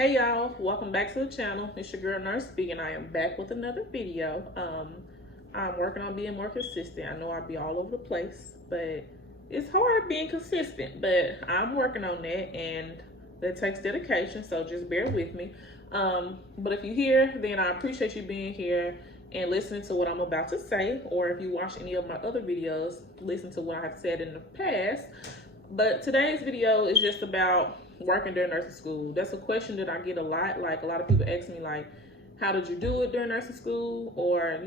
Hey y'all, welcome back to the channel. It's your girl Nurse B, and I am back with another video. I'm working on being more consistent. I know I'll be all over the place, but it's hard being consistent, but I'm working on that, and that takes dedication, so just bear with me. But if you're here, then I appreciate you being here and listening to what I'm about to say, or if you watch any of my other videos, listen to what I have said in the past. But today's video is just about working during nursing school. That's a question that I get a lot. Like, a lot of people ask me, like, how did you do it during nursing school? Or,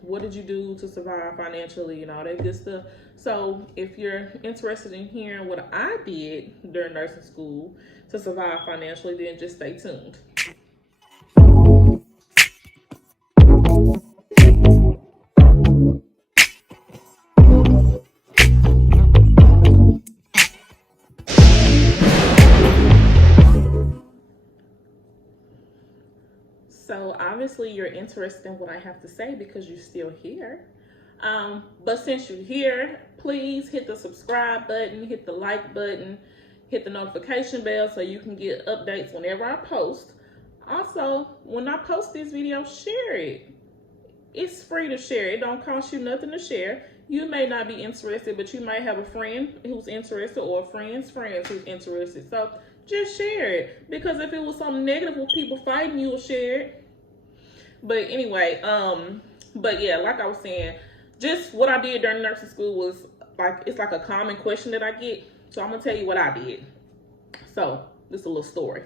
what did you do to survive financially and all that good stuff. So if you're interested in hearing what I did during nursing school to survive financially, then just stay tuned. So obviously you're interested in what I have to say because you're still here. But since you're here, please hit the subscribe button, hit the like button, hit the notification bell so you can get updates whenever I post. Also, when I post this video, share it. It's free to share. It don't cost you nothing to share. You may not be interested, but you might have a friend who's interested or a friend's friends who's interested. So just share it, because if it was something negative with people fighting, you'll share it. But anyway, but yeah, like I was saying, just what I did during nursing school was it's like a common question that I get. So I'm gonna tell you what I did. So this is a little story.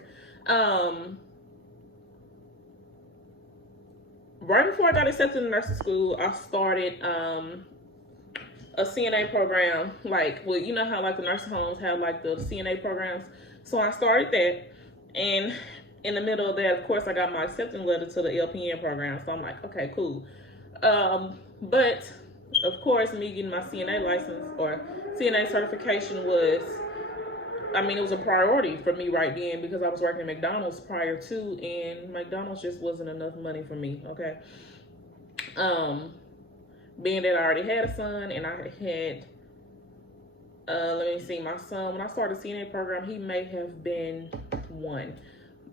Right before I got accepted in nursing school, I started a CNA program. Like, well, you know how like the nursing homes have like the CNA programs. So I started that, and in the middle of that, of course, I got my acceptance letter to the LPN program. So I'm like, okay, cool. But of course, me getting my CNA license or CNA certification was, it was a priority for me right then, because I was working at McDonald's prior to, and McDonald's just wasn't enough money for me. Okay. Being that I already had a son, and I had, my son, when I started the CNA program, he may have been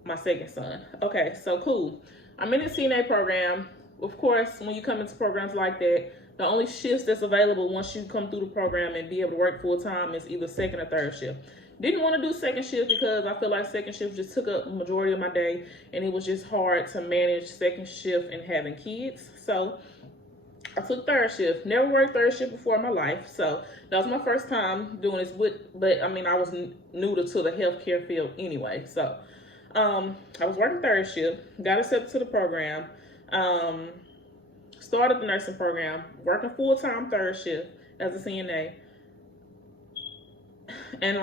my second son. Okay, so cool. I'm in the CNA program. Of course, when you come into programs like that, the only shifts that's available once you come through the program and be able to work full time is either second or third shift. Didn't want to do second shift because I feel like second shift just took up the majority of my day, and it was just hard to manage second shift and having kids. So I took third shift. Never worked third shift before in my life, so that was my first time doing this. But I was new to the healthcare field anyway. So I was working third shift, got accepted to the program, started the nursing program, working full-time third shift as a CNA. And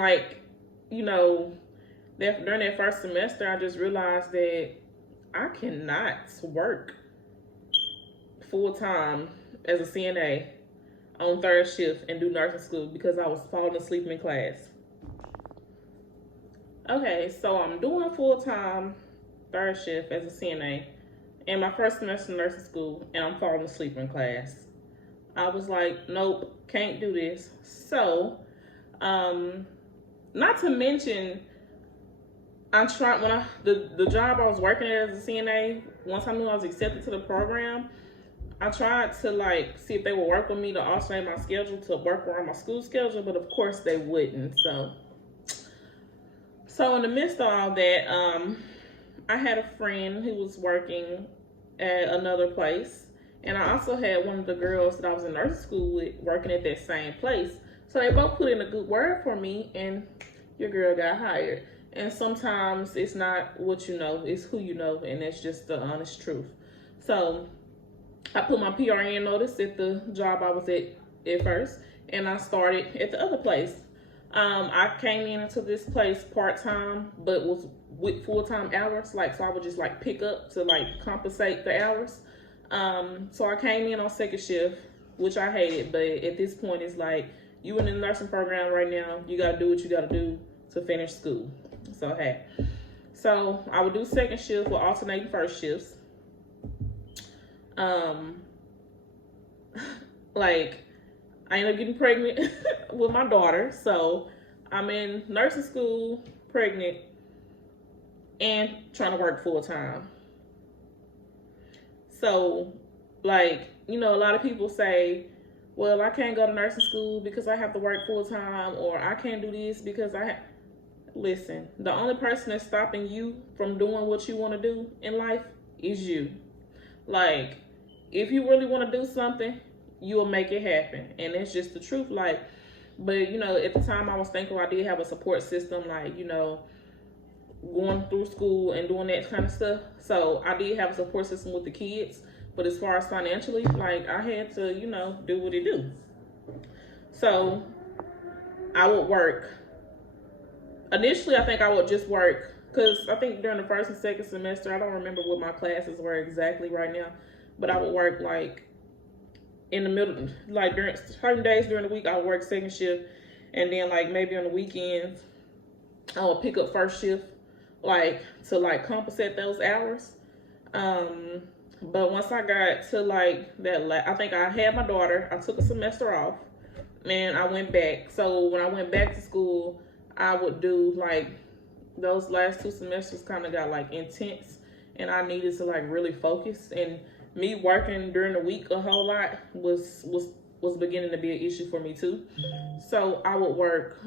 during that first semester, I just realized that I cannot work full-time as a CNA on third shift and do nursing school because I was falling asleep in class. Okay, so I'm doing full-time third shift as a CNA in my first semester in nursing school, and I'm falling asleep in class. I was like, nope, can't do this. So, not to mention, the job I was working at as a CNA, once I knew I was accepted to the program, I tried to see if they would work with me to alternate my schedule to work around my school schedule, but of course they wouldn't. So in the midst of all that, I had a friend who was working at another place, and I also had one of the girls that I was in nursing school with working at that same place. So they both put in a good word for me, and your girl got hired. And sometimes it's not what you know, it's who you know, and that's just the honest truth. So I put my PRN notice at the job I was at first, and I started at the other place. I came into this place part-time, but was with full-time hours. So I would just pick up to compensate the hours. So I came in on second shift, which I hated, but at this point it's you in the nursing program right now, you gotta do what you gotta do to finish school. So hey, so I would do second shift with alternating first shifts. I ended up getting pregnant with my daughter. So I'm in nursing school, pregnant, and trying to work full time. So, like, you know, a lot of people say, well, I can't go to nursing school because I have to work full time, or I can't do this because I have. Listen, the only person that's stopping you from doing what you want to do in life is you. Like, if you really want to do something, you will make it happen. And that's just the truth. Like, but, you know, at the time I was thankful I did have a support system, like, you know, going through school and doing that kind of stuff. So I did have a support system with the kids. But as far as financially, like, I had to, you know, do what it do. So I would work. Initially, I think I would just work, because I think during the first and second semester, I don't remember what my classes were exactly right now, but I would work like in the middle, like during certain days during the week, I would work second shift, and then like maybe on the weekends, I would pick up first shift, like to like compensate those hours. But once I got to like that, I think I had my daughter, I took a semester off, and I went back. So when I went back to school, I would do like those last 2 semesters kind of got like intense, and I needed to like really focus, and me working during the week a whole lot was beginning to be an issue for me too. So I would work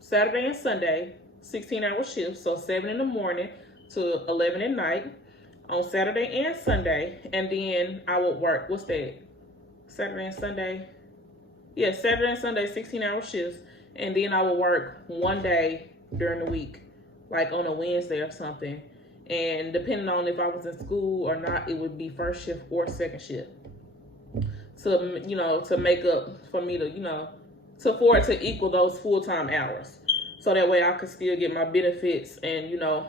Saturday and Sunday 16-hour shifts, so 7 in the morning to 11 at night on Saturday and Sunday, and then I would work, what's that, Saturday and Sunday, yeah, Saturday and Sunday 16-hour shifts. And then I would work one day during the week, like on a Wednesday or something. And depending on if I was in school or not, it would be first shift or second shift. To, you know, to make up for me to, you know, for it to equal those full-time hours. So that way I could still get my benefits and, you know,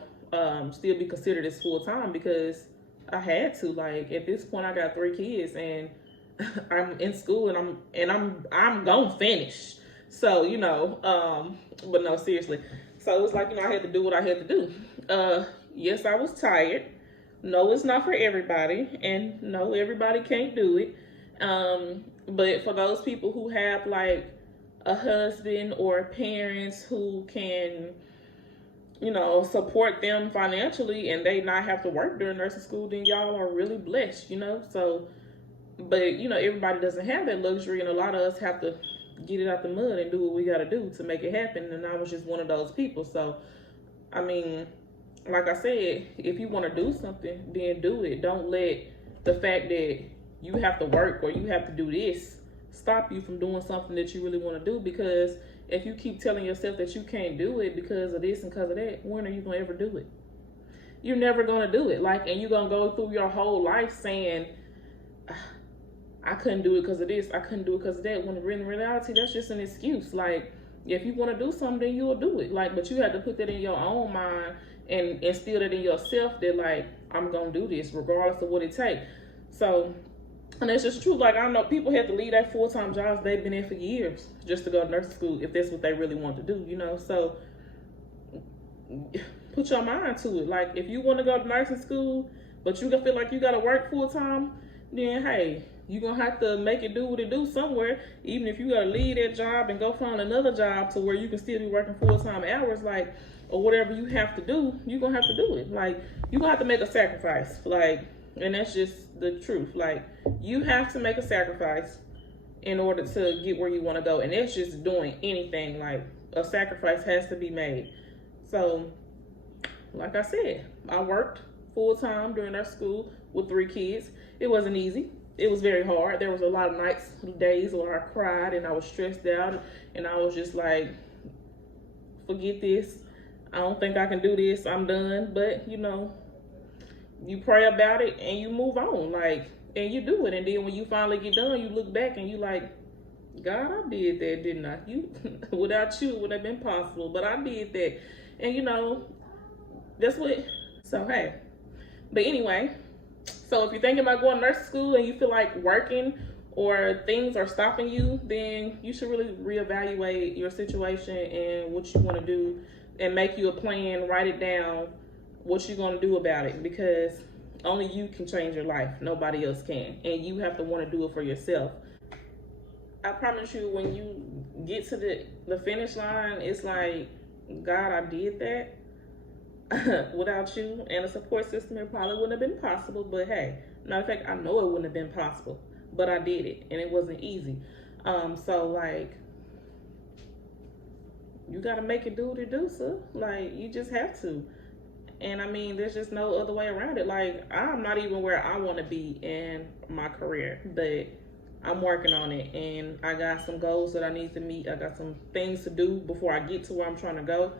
still be considered as full-time, because I had to. Like, at this point, I got 3 kids and I'm in school, and I'm gonna finish. So, you know, but no, seriously. So it was like, you know, I had to do what I had to do. Yes, I was tired. No, it's not for everybody. And no, everybody can't do it. But for those people who have like a husband or parents who can, you know, support them financially and they not have to work during nursing school, then y'all are really blessed, you know. So, but, you know, everybody doesn't have that luxury, and a lot of us have to get it out the mud and do what we got to do to make it happen. And I was just one of those people. So, I mean, like I said, if you want to do something, then do it. Don't let the fact that you have to work or you have to do this stop you from doing something that you really want to do. Because if you keep telling yourself that you can't do it because of this and because of that, when are you going to ever do it? You're never going to do it. Like, and you're going to go through your whole life saying, I couldn't do it because of this, I couldn't do it because of that, when in reality, that's just an excuse. Like, if you want to do something, then you'll do it. Like, but you have to put that in your own mind and instill that in yourself that, like, I'm going to do this regardless of what it takes. So, and that's just true. Like, I know people have to leave their full-time jobs they've been in for years just to go to nursing school if that's what they really want to do, you know. So, put your mind to it. Like, if you want to go to nursing school, but you feel like you got to work full-time, then, hey, you're going to have to make it do what it do somewhere. Even if you got to leave that job and go find another job to where you can still be working full-time hours, like, or whatever you have to do, you're going to have to do it. Like, you're going to have to make a sacrifice. Like, and that's just the truth. Like, you have to make a sacrifice in order to get where you want to go. And that's just doing anything. Like, a sacrifice has to be made. So, like I said, I worked full-time during our school with 3 kids. It wasn't easy. It was very hard. There was a lot of nights, days where I cried and I was stressed out and I was just like, forget this. I don't think I can do this. I'm done. But, you know, you pray about it and you move on, like, and you do it. And then when you finally get done, you look back and you like, God, I did that, didn't I? You, without you, it would have been possible, but I did that. And, you know, that's what, so, hey. But anyway, so if you're thinking about going to nursing school and you feel like working or things are stopping you, then you should really reevaluate your situation and what you want to do and make you a plan, write it down, what you're going to do about it, because only you can change your life. Nobody else can. And you have to want to do it for yourself. I promise you, when you get to the finish line, it's like, God, I did that. Without you and a support system, it probably wouldn't have been possible. But hey, matter of fact, I know it wouldn't have been possible, but I did it, and it wasn't easy. So like, you gotta make it do what it do, sir. Like, you just have to. And I mean, there's just no other way around it. Like, I'm not even where I want to be in my career, but I'm working on it, and I got some goals that I need to meet. I got some things to do before I get to where I'm trying to go,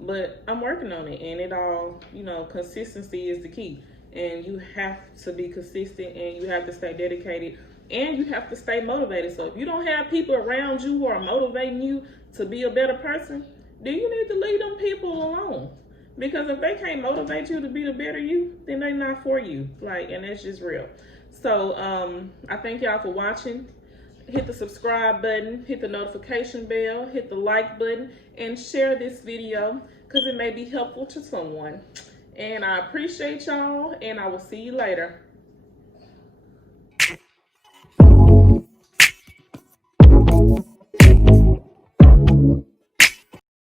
but I'm working on it. And it all, consistency is the key. And you have to be consistent, and you have to stay dedicated, and you have to stay motivated. So if you don't have people around you who are motivating you to be a better person, then you need to leave them people alone. Because if they can't motivate you to be the better you, then they're not for you. Like, and that's just real. So I thank y'all for watching. Hit the subscribe button, hit the notification bell, hit the like button, and share this video because it may be helpful to someone. And I appreciate y'all, and I will see you later.